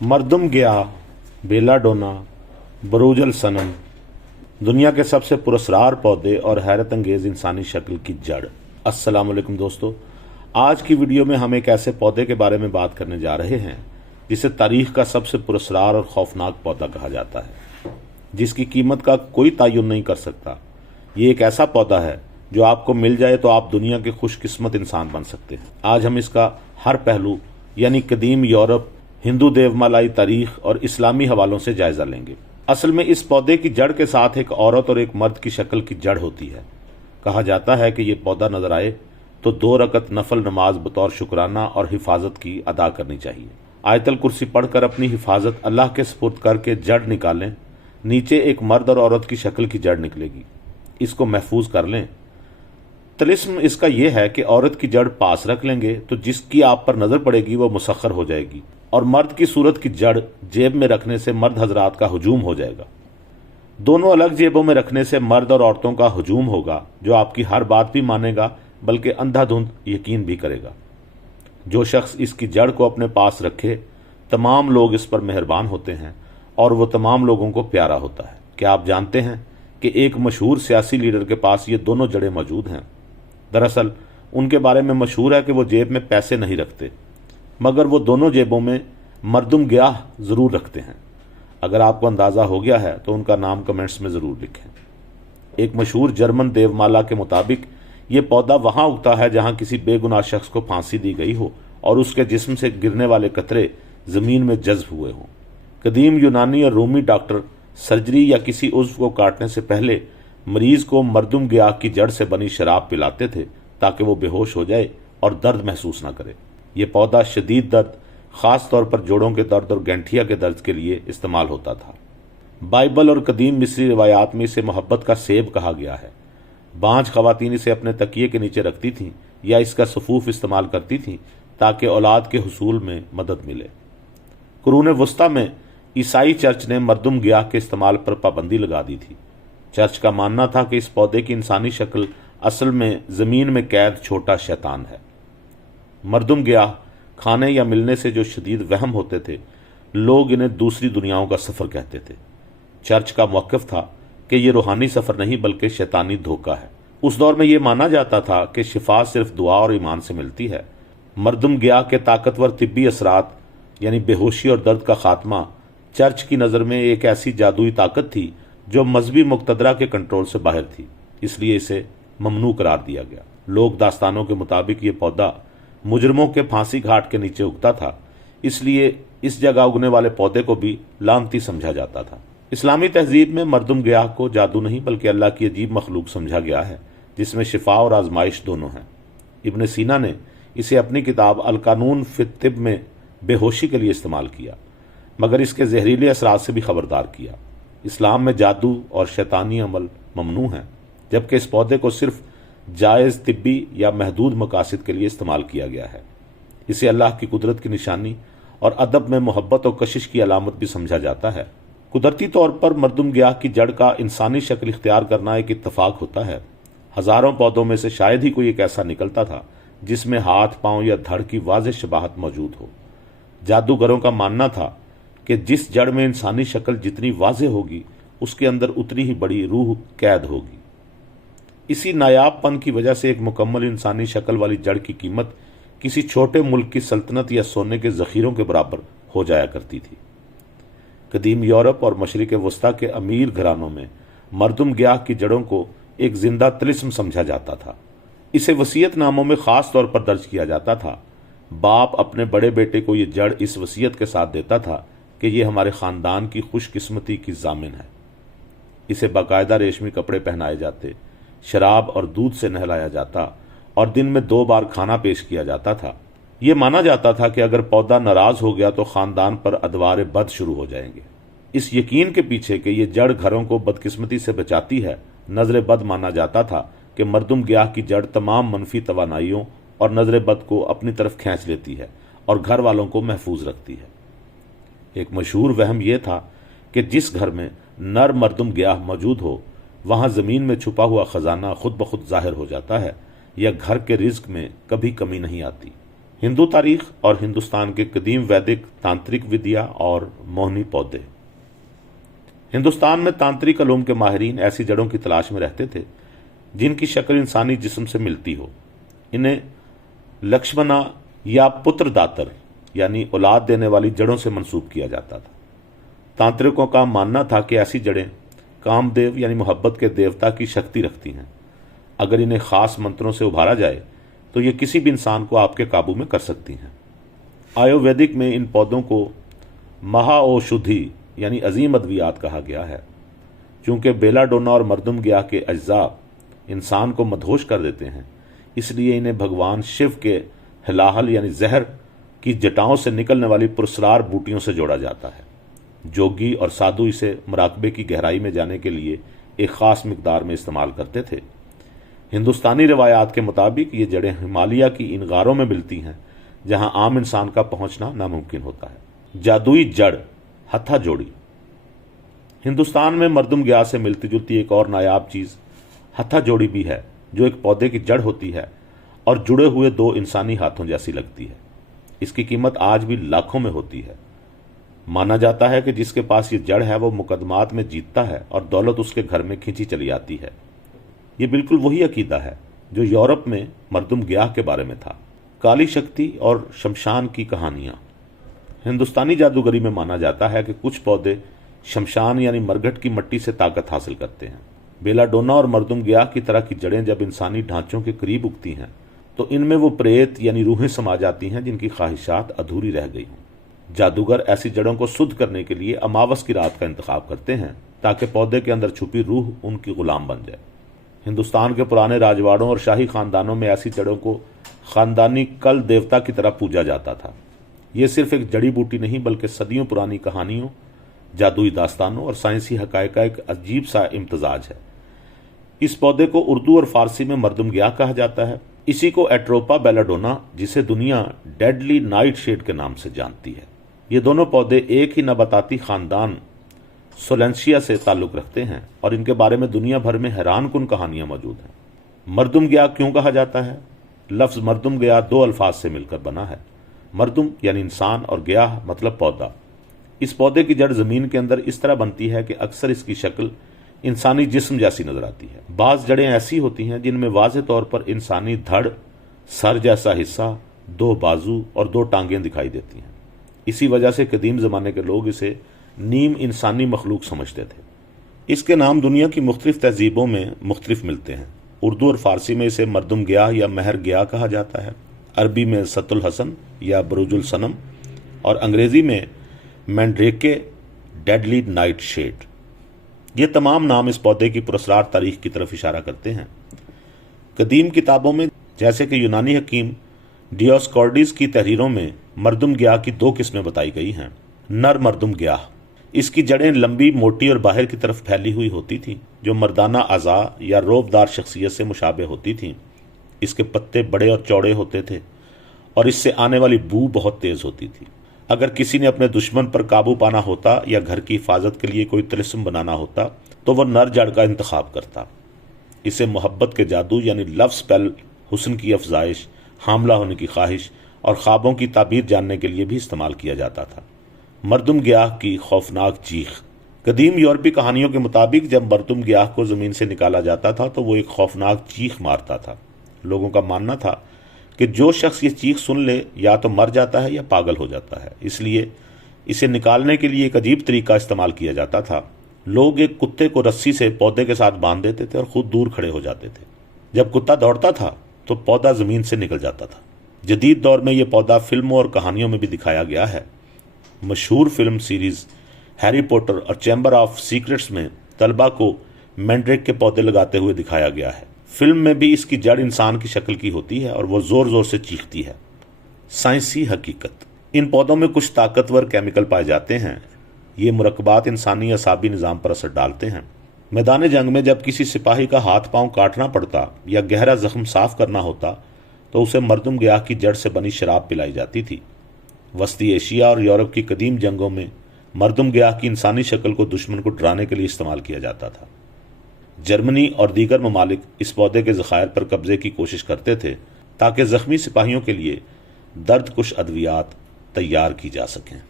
मरदुम गया, बेला डोना, बरूज अल सनम, दुनिया के सबसे पुरस्कार पौधे और हैरत अंगेज इंसानी शक्ल की जड़। अस्सलाम वालेकुम दोस्तों, आज की वीडियो में हम एक ऐसे पौधे के बारे में बात करने जा रहे हैं जिसे तारीख का सबसे पुरस्कार और खौफनाक पौधा कहा जाता है, जिसकी कीमत का कोई तयन नहीं कर सकता। ये एक ऐसा पौधा है जो आपको मिल जाए तो आप दुनिया के खुशकिस्मत इंसान बन सकते हैं। आज हम इसका हर पहलू यानी कदीम यूरोप, हिंदू देवमालाई तारीख और इस्लामी हवालों से जायजा लेंगे। असल में इस पौधे की जड़ के साथ एक औरत और एक मर्द की शक्ल की जड़ होती है। कहा जाता है कि ये पौधा नजर आए तो 2 रकत नफल नमाज बतौर शुक्राना और हिफाजत की अदा करनी चाहिए। आयतल कुर्सी पढ़कर अपनी हिफाजत अल्लाह के सुपुर्द करके जड़ निकालें। नीचे एक मर्द और औरत की शक्ल की जड़ निकलेगी, इसको महफूज कर लें। तलिस्म इसका यह है कि औरत की जड़ पास रख लेंगे तो जिसकी आप पर नजर पड़ेगी वो मुसख्खर हो जाएगी, और मर्द की सूरत की जड़ जेब में रखने से मर्द हजरात का हुजूम हो जाएगा। दोनों अलग जेबों में रखने से मर्द और औरतों का हुजूम होगा, जो आपकी हर बात भी मानेगा बल्कि अंधाधुंध यकीन भी करेगा। जो शख्स इसकी जड़ को अपने पास रखे, तमाम लोग इस पर मेहरबान होते हैं और वो तमाम लोगों को प्यारा होता है। क्या आप जानते हैं कि एक मशहूर सियासी लीडर के पास ये दोनों जड़ें मौजूद हैं? दरअसल उनके बारे में मशहूर है कि वो जेब में पैसे नहीं रखते, मगर वो दोनों जेबों में मरदुम ग्याह ज़रूर रखते हैं। अगर आपको अंदाज़ा हो गया है तो उनका नाम कमेंट्स में ज़रूर लिखें। एक मशहूर जर्मन देवमाला के मुताबिक ये पौधा वहाँ उगता है जहाँ किसी बेगुनाह शख्स को फांसी दी गई हो और उसके जिस्म से गिरने वाले कतरे ज़मीन में जज्ब हुए हों। कदीम यूनानी और रूमी डॉक्टर सर्जरी या किसी उज़्व को काटने से पहले मरीज को मरदुम ग्याह की जड़ से बनी शराब पिलाते थे ताकि वो बेहोश हो जाए और दर्द महसूस न करे। ये पौधा शदीद दर्द, ख़ास तौर पर जोड़ों के दर्द और गंठिया के दर्द के लिए इस्तेमाल होता था। बाइबल और कदीम मिस्री रिवायात में इसे मोहब्बत का सेब कहा गया है। बांझ ख़वातीन इसे अपने तकिए के नीचे रखती थीं या इसका सफूफ इस्तेमाल करती थीं ताकि औलाद के हुसूल में मदद मिले। कुरून वस्ता में ईसाई चर्च ने मरदुम ग्याह के इस्तेमाल पर पाबंदी लगा दी थी। चर्च का मानना था कि इस पौधे की इंसानी शक्ल असल में ज़मीन में कैद छोटा शैतान है। मरदुम ग्याह खाने या मिलने से जो शदीद वहम होते थे, लोग इन्हें दूसरी दुनियाओं का सफ़र कहते थे। चर्च का मौक़िफ़ था कि ये रूहानी सफ़र नहीं बल्कि शैतानी धोखा है। उस दौर में यह माना जाता था कि शिफा सिर्फ दुआ और ईमान से मिलती है। मरदुम ग्याह के ताकतवर तिब्बी असरात यानी बेहोशी और दर्द का खात्मा चर्च की नज़र में एक ऐसी जादुई ताकत थी जो मजहबी मुक्तदरा के कंट्रोल से बाहर थी, इसलिए इसे ममनू करार दिया गया। लोक दास्तानों के मुताबिक ये पौधा मुजरमों के फांसी घाट के नीचे उगता था, इसलिए इस जगह उगने वाले पौधे को भी लानती समझा जाता था। इस्लामी तहजीब में मरदुम ग्याह को जादू नहीं बल्कि अल्लाह की अजीब मखलूक समझा गया है, जिसमें शिफा और आजमाइश दोनों हैं। इब्न सीना ने इसे अपनी किताब अल कानून फी तिब में बेहोशी के लिए इस्तेमाल किया, मगर इसके जहरीले असरात से भी खबरदार किया। इस्लाम में जादू और शैतानी अमल ममनू हैं, जबकि इस पौधे को सिर्फ जायज़ तिब्बी या महदूद मकासद के लिए इस्तेमाल किया गया है। इसे अल्लाह की कुदरत की निशानी और अदब में मोहब्बत और कशिश की अलामत भी समझा जाता है। कुदरती तौर पर मरदुम ग्याह की जड़ का इंसानी शक्ल इख्तियार करना एक इत्तफाक होता है। हज़ारों पौधों में से शायद ही कोई एक ऐसा निकलता था जिसमें हाथ, पाँव या धड़ की वाज़ेह शबाहत मौजूद हो। जादूगरों का मानना था कि जिस जड़ में इंसानी शक्ल जितनी वाज़ेह होगी, उसके अंदर उतनी ही बड़ी रूह कैद होगी। इसी नायाबपन की वजह से एक मुकम्मल इंसानी शक्ल वाली जड़ की कीमत किसी छोटे मुल्क की सल्तनत या सोने के ज़ख़ीरों के बराबर हो जाया करती थी। कदीम यूरोप और मशरिक़ वस्ता के अमीर घरानों में मरदुम ग्याह की जड़ों को एक जिंदा तिलिस्म समझा जाता था। इसे वसीयत नामों में ख़ास तौर पर दर्ज किया जाता था। बाप अपने बड़े बेटे को ये जड़ इस वसीयत के साथ देता था कि ये हमारे ख़ानदान की खुशकिस्मती की ज़ामिन है। इसे बाकायदा रेशमी कपड़े पहनाए जाते, शराब और दूध से नहलाया जाता और दिन में 2 बार खाना पेश किया जाता था। ये माना जाता था कि अगर पौधा नाराज़ हो गया तो ख़ानदान पर अदवार बद शुरू हो जाएंगे। इस यकीन के पीछे कि ये जड़ घरों को बदकिस्मती से बचाती है, नज़र बद माना जाता था कि मरदुम ग्याह की जड़ तमाम मनफी तवानाइयों और नज़र बद को अपनी तरफ खींच लेती है और घर वालों को महफूज रखती है। एक मशहूर वहम यह था कि जिस घर में नर मरदुम ग्याह मौजूद हो, वहाँ ज़मीन में छुपा हुआ ख़जाना खुद ब खुद ज़ाहिर हो जाता है या घर के रिज्क में कभी कमी नहीं आती। हिंदू तारीख और हिंदुस्तान के कदीम वैदिक तांत्रिक विद्या और मोहनी पौधे। हिंदुस्तान में तांत्रिक अलूम के माहिरीन ऐसी जड़ों की तलाश में रहते थे जिनकी शक्ल इंसानी जिस्म से मिलती हो। इन्हें लक्ष्मणा या पुत्र दातर यानी औलाद देने वाली जड़ों से मंसूब किया जाता था। तांत्रिकों का मानना था कि ऐसी जड़ें कामदेव यानी मोहब्बत के देवता की शक्ति रखती हैं। अगर इन्हें खास मंत्रों से उभारा जाए तो ये किसी भी इंसान को आपके काबू में कर सकती हैं। आयुर्वेदिक में इन पौधों को महाओषधि यानी अजीम अद्वियात कहा गया है। चूंकि बेलाडोना और मर्दुम-गियाह के अज्जा इंसान को मदहोश कर देते हैं, इसलिए इन्हें भगवान शिव के हिलाहल यानी जहर की जटाओं से निकलने वाली पुरस्रार बूटियों से जोड़ा जाता है। जोगी और साधु इसे मुराकबे की गहराई में जाने के लिए एक ख़ास मिकदार में इस्तेमाल करते थे। हिंदुस्तानी रवायात के मुताबिक ये जड़ें हिमालय की इन गारों में मिलती हैं जहां आम इंसान का पहुंचना नामुमकिन होता है। जादुई जड़ हथा जोड़ी। हिंदुस्तान में मर्दुम-गियाह से मिलती जुलती एक और नायाब चीज़ हथा जोड़ी भी है, जो एक पौधे की जड़ होती है और जुड़े हुए दो इंसानी हाथों जैसी लगती है। इसकी कीमत आज भी लाखों में होती है। माना जाता है कि जिसके पास ये जड़ है वो मुकदमात में जीतता है और दौलत उसके घर में खींची चली आती है। ये बिल्कुल वही अकीदा है जो यूरोप में मर्दुम-गियाह के बारे में था। काली शक्ति और शमशान की कहानियाँ। हिंदुस्तानी जादूगरी में माना जाता है कि कुछ पौधे शमशान यानी मरघट की मिट्टी से ताकत हासिल करते हैं। बेलाडोना और मर्दुम-गियाह की तरह की जड़ें जब इंसानी ढांचों के करीब उगती हैं तो इनमें वो प्रेत यानी रूहें समा जाती हैं जिनकी ख्वाहिशात अधूरी रह गई हों। जादूगर ऐसी जड़ों को शुद्ध करने के लिए अमावस की रात का इंतखाब करते हैं ताकि पौधे के अंदर छुपी रूह उनकी गुलाम बन जाए। हिंदुस्तान के पुराने राजवाड़ों और शाही खानदानों में ऐसी जड़ों को खानदानी कल देवता की तरह पूजा जाता था। ये सिर्फ एक जड़ी बूटी नहीं बल्कि सदियों पुरानी कहानियों, जादुई दास्तानों और साइंसी हकायक का एक अजीब सा इम्तजाज है। इस पौधे को उर्दू और फारसी में मर्दुम-गियाह कहा जाता है। इसी को एट्रोपा बेलाडोना, जिसे दुनिया डेडली नाइट शेड के नाम से जानती है। ये दोनों पौधे एक ही नबाताती खानदान सोलेंशिया से ताल्लुक़ रखते हैं और इनके बारे में दुनिया भर में हैरानकुन कहानियां मौजूद हैं। मर्दुम-गियाह क्यों कहा जाता है? लफ्ज़ मर्दुम-गियाह दो अल्फाज से मिलकर बना है। मर्दुम यानी इंसान और गियाह मतलब पौधा। इस पौधे की जड़ ज़मीन के अंदर इस तरह बनती है कि अक्सर इसकी शक्ल इंसानी जिस्म जैसी नजर आती है। बाज़ जड़ें ऐसी होती हैं जिनमें वाज़ेह तौर पर इंसानी धड़, सर जैसा हिस्सा, दो बाजू और दो टांगें दिखाई देती हैं। इसी वजह से कदीम ज़माने के लोग इसे नीम इंसानी मखलूक समझते थे। इसके नाम दुनिया की मुख्तलिफ तहजीबों में मुख्तलिफ मिलते हैं। उर्दू और फारसी में इसे मर्दुम-गियाह या महर-गियाह कहा जाता है, अरबी में सतुल हसन या बरूजुल सनम और अंग्रेज़ी में मैंड्रेके डेडली नाइट शेड। ये तमाम नाम इस पौधे की पुरस्कार तारीख की तरफ इशारा करते हैं। कदीम किताबों में जैसे कि यूनानी हकीम डियोस्कॉर्डिस की तहरीरों में मर्दुम-गियाह की दो किस्में बताई गई हैं। नर मर्दुम-गियाह, इसकी जड़ें लंबी, मोटी और बाहर की तरफ फैली हुई होती थीं जो मर्दाना अज़ा या रोबदार शख्सियत से मुशाबे होती थीं। इसके पत्ते बड़े और चौड़े होते थे और इससे आने वाली बू बहुत तेज़ होती थी। अगर किसी ने अपने दुश्मन पर काबू पाना होता या घर की हिफाजत के लिए कोई तिलिस्म बनाना होता तो वह नर जड़ का इंतखाब करता। इसे मोहब्बत के जादू यानी लव स्पेल, हुस्न की अफजाइश, हामला होने की ख्वाहिश और ख्वाबों की ताबीर जानने के लिए भी इस्तेमाल किया जाता था। मर्दुम-गियाह की खौफनाक चीख। कदीम यूरोपी कहानियों के मुताबिक जब मर्दुम-गियाह को ज़मीन से निकाला जाता था तो वो एक खौफनाक चीख मारता था। लोगों का मानना था कि जो शख्स ये चीख सुन ले या तो मर जाता है या पागल हो जाता है। इसलिए इसे निकालने के लिए एक अजीब तरीका इस्तेमाल किया जाता था। लोग एक कुत्ते को रस्सी से पौधे के साथ बांध देते थे और खुद दूर खड़े हो जाते थे। जब कुत्ता दौड़ता था तो पौधा ज़मीन से निकल जाता था। जदीद दौर में यह पौधा फिल्मों और कहानियों में भी दिखाया गया है। मशहूर फिल्म सीरीज़ हैरी पॉटर और चैम्बर ऑफ सीक्रेट्स में तलबा को मैंड्रेक के पौधे लगाते हुए दिखाया गया है। फिल्म में भी इसकी जड़ इंसान की शक्ल की होती है और वो ज़ोर ज़ोर से चीखती है। साइंसी हकीकत। इन पौधों में कुछ ताकतवर केमिकल पाए जाते हैं। ये मुरक्कबात इंसानी असाबी निज़ाम पर असर डालते हैं। मैदान जंग में जब किसी सिपाही का हाथ पांव काटना पड़ता या गहरा जख्म साफ करना होता तो उसे मर्दुम-गियाह की जड़ से बनी शराब पिलाई जाती थी। वस्ती एशिया और यूरोप की कदीम जंगों में मर्दुम-गियाह की इंसानी शक्ल को दुश्मन को डराने के लिए इस्तेमाल किया जाता था। जर्मनी और दीगर ममालिक इस पौधे के ज़खायर पर कब्जे की कोशिश करते थे ताकि ज़ख्मी सिपाहियों के लिए दर्द कुश अद्वियात तैयार की जा सकें।